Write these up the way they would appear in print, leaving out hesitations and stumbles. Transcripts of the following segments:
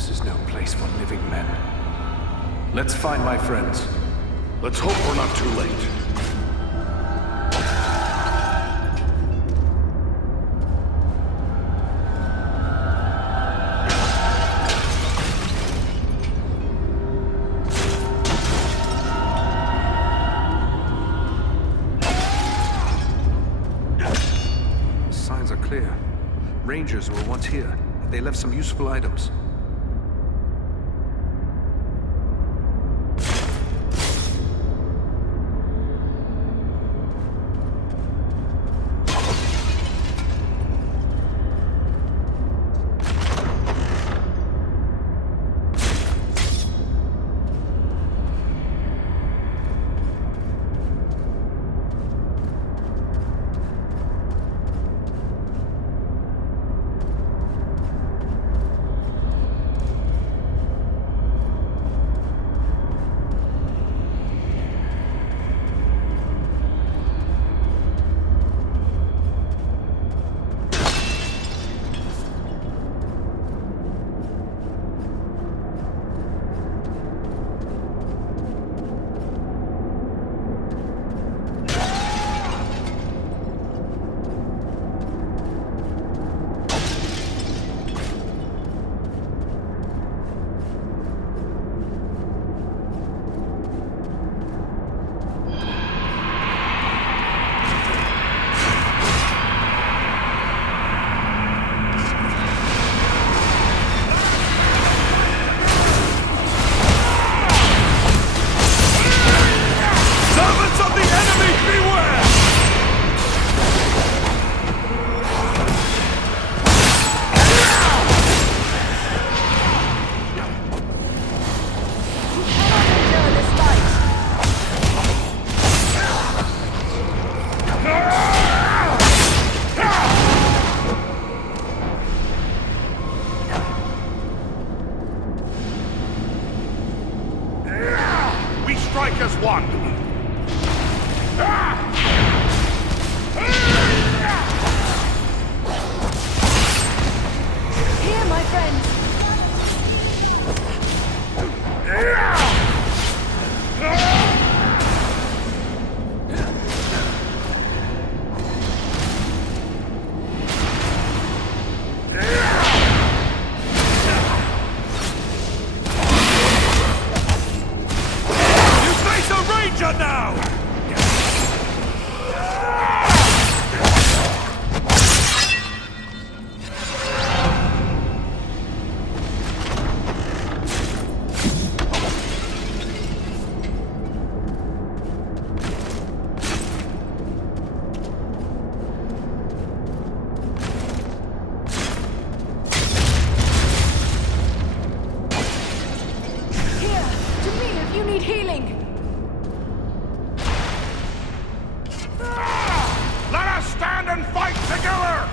This is no place for living men. Let's find my friends. Let's hope we're not too late. Signs are clear. Rangers were once here. They left some useful items. Strike as one! Here, my friends! Now! Here, to me if you need healing! Let us stand and fight together!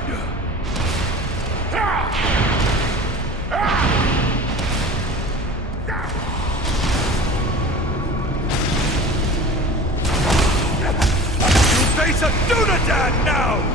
You face a Dunadan now!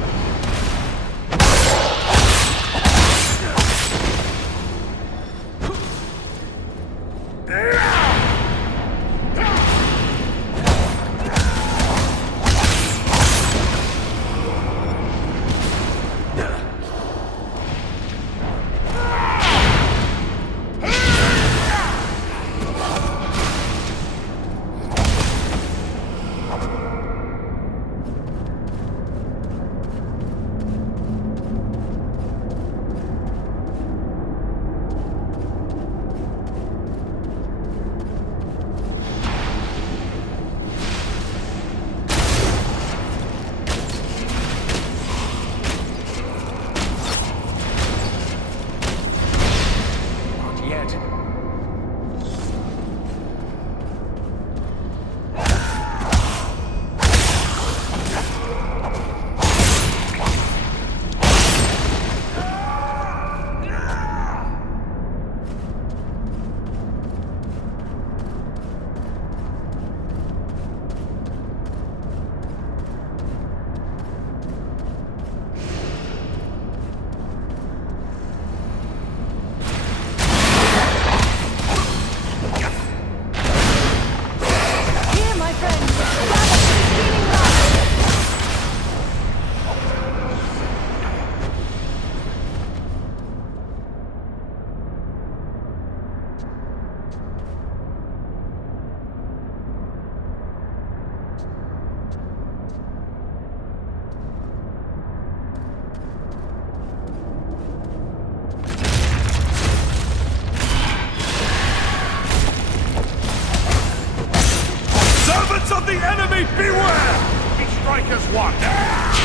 Enemy beware! We strike as one!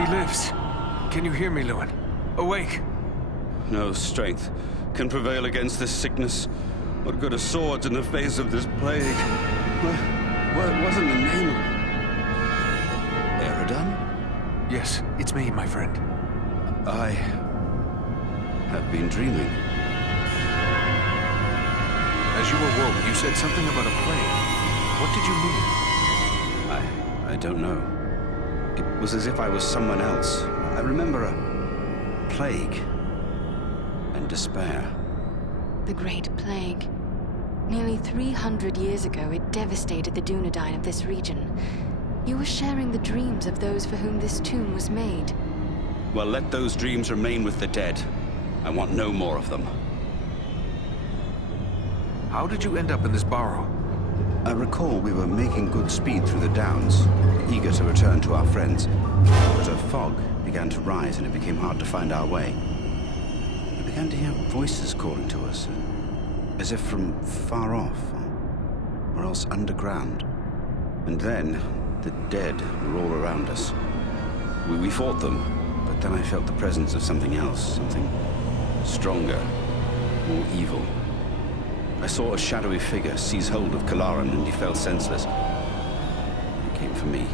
He lives. Can you hear me, Lewin? Awake. No strength can prevail against this sickness. What good are swords in the face of this plague? What wasn't the name of... Eridan? Yes, it's me, my friend. I have been dreaming. As you awoke, you said something about a plague. What did you mean? I don't know. It was as if I was someone else. I remember a plague and despair. The Great Plague. Nearly 300 years ago, it devastated the Dunedain of this region. You were sharing the dreams of those for whom this tomb was made. Well, let those dreams remain with the dead. I want no more of them. How did you end up in this barrow? I recall we were making good speed through the downs, eager to return to our friends. But a fog began to rise and it became hard to find our way. I began to hear voices calling to us, as if from far off, or else underground. And then, the dead were all around us. We fought them, but then I felt the presence of something else, something stronger, more evil. I saw a shadowy figure seize hold of Kalaran and he fell senseless. He came for me.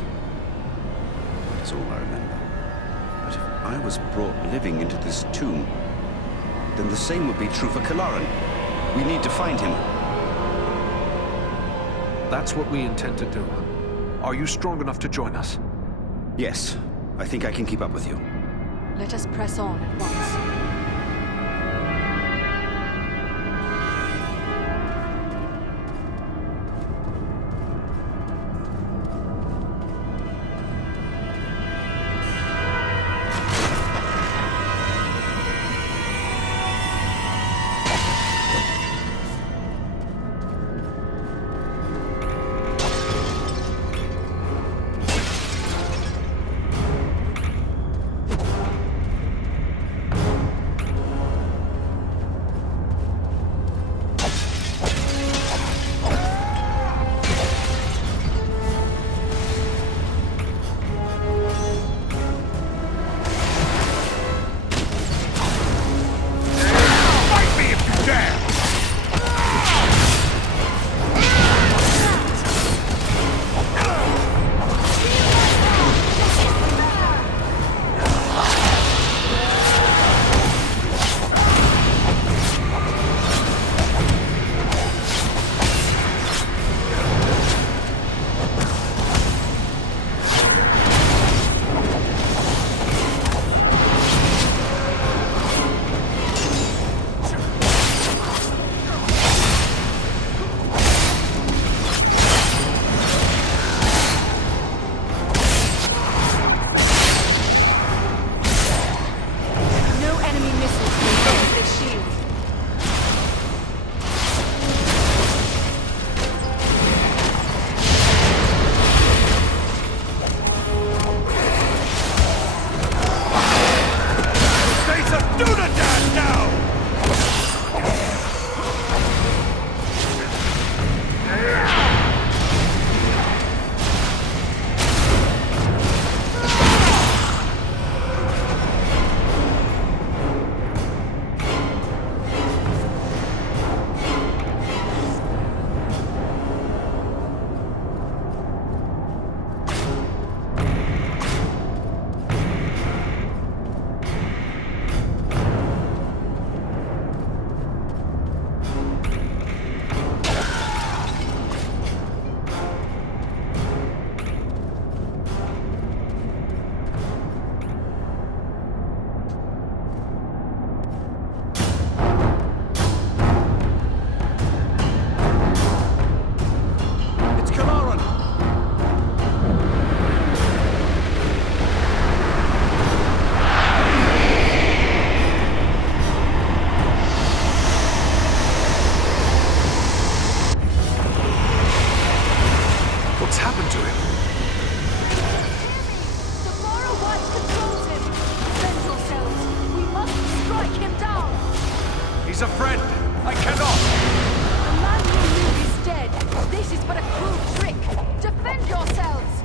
That is all I remember. But if I was brought living into this tomb, then the same would be true for Kalaran. We need to find him. That's what we intend to do. Are you strong enough to join us? Yes, I think I can keep up with you. Let us press on at once. He's a friend. I cannot. The man you knew is dead. This is but a cruel trick. Defend yourselves!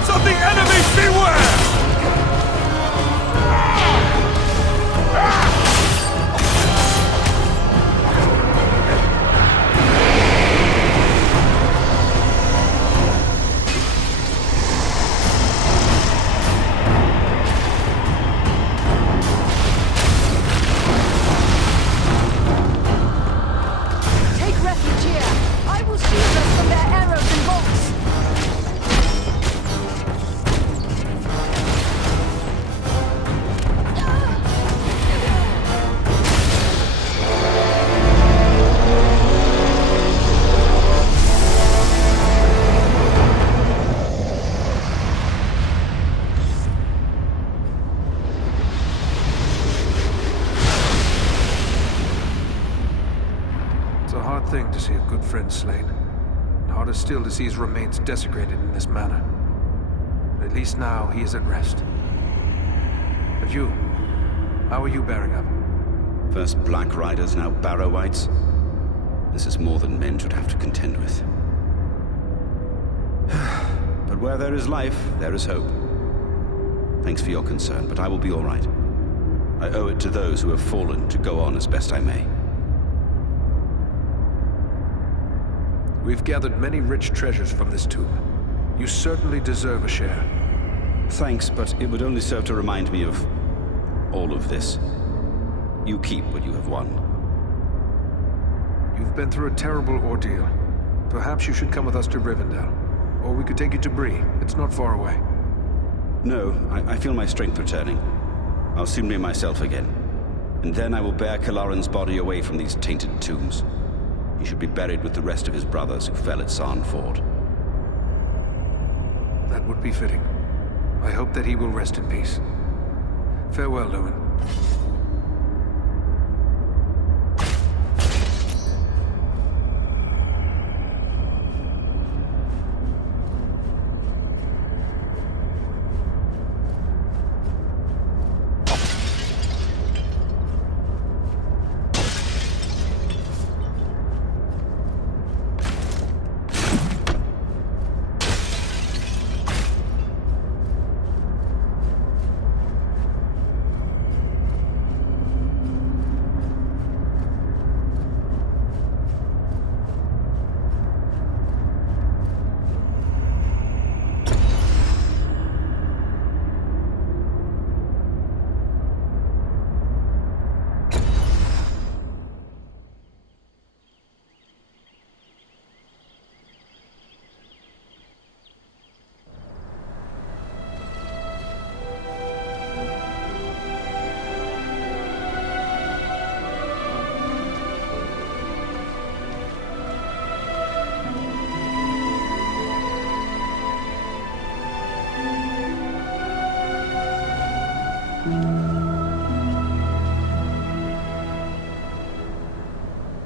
Chariots of the enemy, beware! Take refuge here. I will shield us from their arrows and bolts. It's a hard thing to see a good friend slain. And harder still to see his remains desecrated in this manner. But at least now he is at rest. But you, how are you bearing up? First Black Riders, now Barrowites. This is more than men should have to contend with. But where there is life, there is hope. Thanks for your concern, but I will be all right. I owe it to those who have fallen to go on as best I may. We've gathered many rich treasures from this tomb. You certainly deserve a share. Thanks, but it would only serve to remind me of all of this. You keep what you have won. You've been through a terrible ordeal. Perhaps you should come with us to Rivendell. Or we could take you to Bree. It's not far away. No, I feel my strength returning. I'll soon be myself again. And then I will bear Kalaran's body away from these tainted tombs. He should be buried with the rest of his brothers who fell at Sarn Ford. That would be fitting. I hope that he will rest in peace. Farewell, Lewin.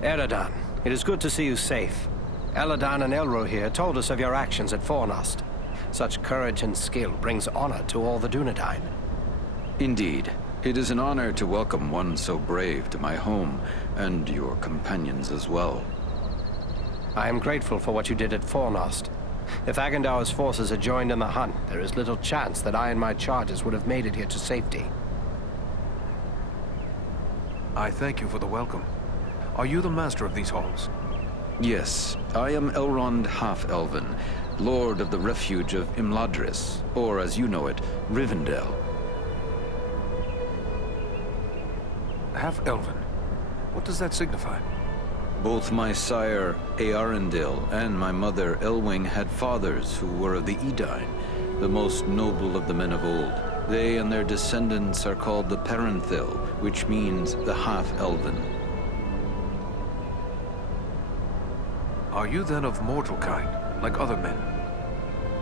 Eredon, it is good to see you safe. Eladan and Elro here told us of your actions at Fornost. Such courage and skill brings honor to all the Dunedain. Indeed. It is an honor to welcome one so brave to my home, and your companions as well. I am grateful for what you did at Fornost. If Agandaur's forces had joined in the hunt, there is little chance that I and my charges would have made it here to safety. I thank you for the welcome. Are you the master of these halls? Yes, I am Elrond Half-Elven, Lord of the Refuge of Imladris, or as you know it, Rivendell. Half-Elven? What does that signify? Both my sire, Earendil, and my mother, Elwing, had fathers who were of the Edain, the most noble of the men of old. They and their descendants are called the Parenthil, which means the Half-Elven. Are you then of mortal kind, like other men?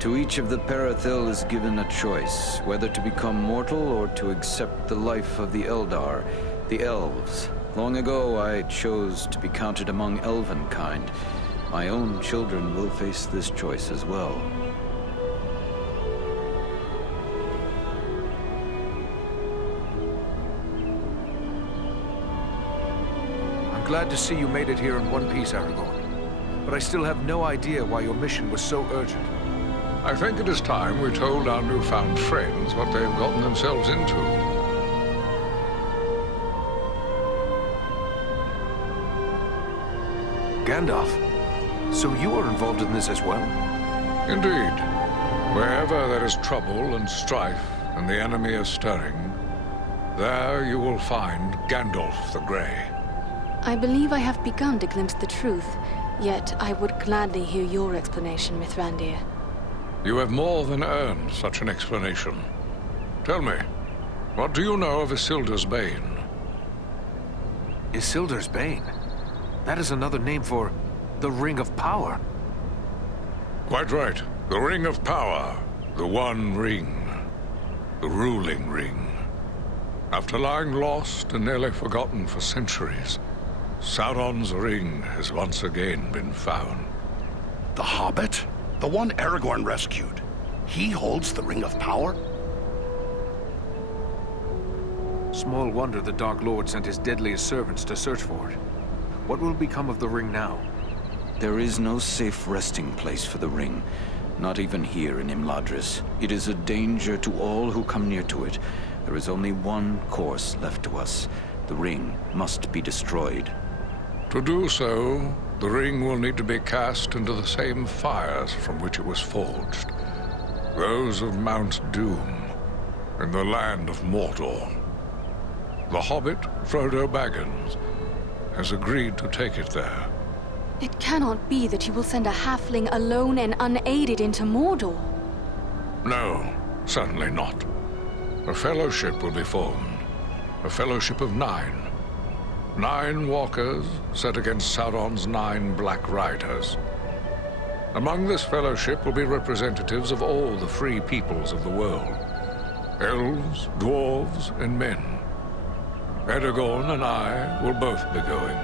To each of the Parenthil is given a choice, whether to become mortal or to accept the life of the Eldar, the Elves. Long ago, I chose to be counted among elven kind. My own children will face this choice as well. I'm glad to see you made it here in one piece, Aragorn. But I still have no idea why your mission was so urgent. I think it is time we told our newfound friends what they've gotten themselves into. Gandalf, so you are involved in this as well? Indeed. Wherever there is trouble and strife and the enemy is stirring, there you will find Gandalf the Grey. I believe I have begun to glimpse the truth, yet I would gladly hear your explanation, Mithrandir. You have more than earned such an explanation. Tell me, what do you know of Isildur's Bane? Isildur's Bane? That is another name for the Ring of Power. Quite right. The Ring of Power. The One Ring. The ruling ring. After lying lost and nearly forgotten for centuries, Sauron's ring has once again been found. The Hobbit? The one Aragorn rescued. He holds the Ring of Power? Small wonder the Dark Lord sent his deadliest servants to search for it. What will become of the ring now? There is no safe resting place for the ring, not even here in Imladris. It is a danger to all who come near to it. There is only one course left to us. The ring must be destroyed. To do so, the ring will need to be cast into the same fires from which it was forged. Those of Mount Doom, in the land of Mordor. The Hobbit, Frodo Baggins, has agreed to take it there. It cannot be that you will send a halfling alone and unaided into Mordor. No, certainly not. A fellowship will be formed. A fellowship of 9. 9 walkers set against Sauron's 9 Black Riders. Among this fellowship will be representatives of all the free peoples of the world. Elves, dwarves, and men. Aragorn and I will both be going.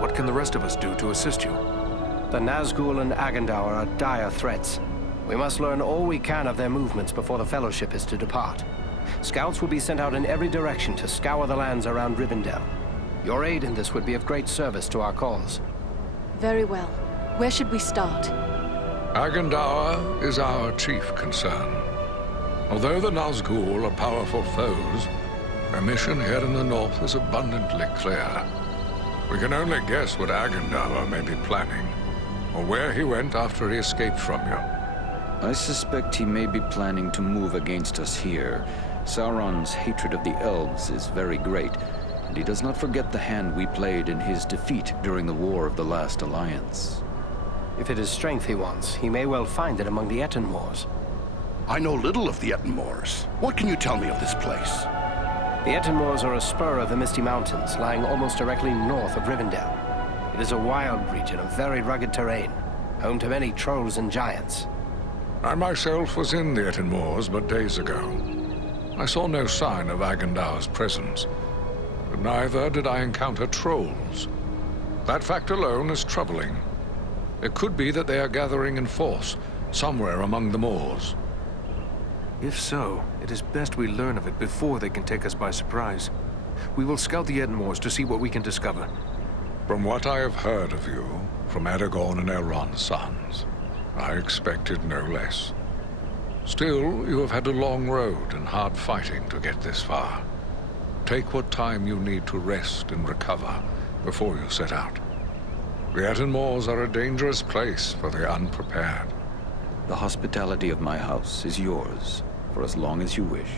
What can the rest of us do to assist you? The Nazgul and Agandaur are dire threats. We must learn all we can of their movements before the Fellowship is to depart. Scouts will be sent out in every direction to scour the lands around Rivendell. Your aid in this would be of great service to our cause. Very well. Where should we start? Agandaur is our chief concern. Although the Nazgul are powerful foes, our mission here in the north is abundantly clear. We can only guess what Agandaur may be planning, or where he went after he escaped from you. I suspect he may be planning to move against us here. Sauron's hatred of the elves is very great, and he does not forget the hand we played in his defeat during the War of the Last Alliance. If it is strength he wants, he may well find it among the Etenmoors. I know little of the Etenmoors. What can you tell me of this place? The Etenmoors are a spur of the Misty Mountains, lying almost directly north of Rivendell. It is a wild region of very rugged terrain, home to many trolls and giants. I myself was in the Etenmoors but days ago. I saw no sign of Agandaur's presence, but neither did I encounter trolls. That fact alone is troubling. It could be that they are gathering in force, somewhere among the moors. If so, it is best we learn of it before they can take us by surprise. We will scout the Etenmoors to see what we can discover. From what I have heard of you, from Aragorn and Elrond's sons, I expected no less. Still, you have had a long road and hard fighting to get this far. Take what time you need to rest and recover before you set out. The Etenmoors are a dangerous place for the unprepared. The hospitality of my house is yours, for as long as you wish.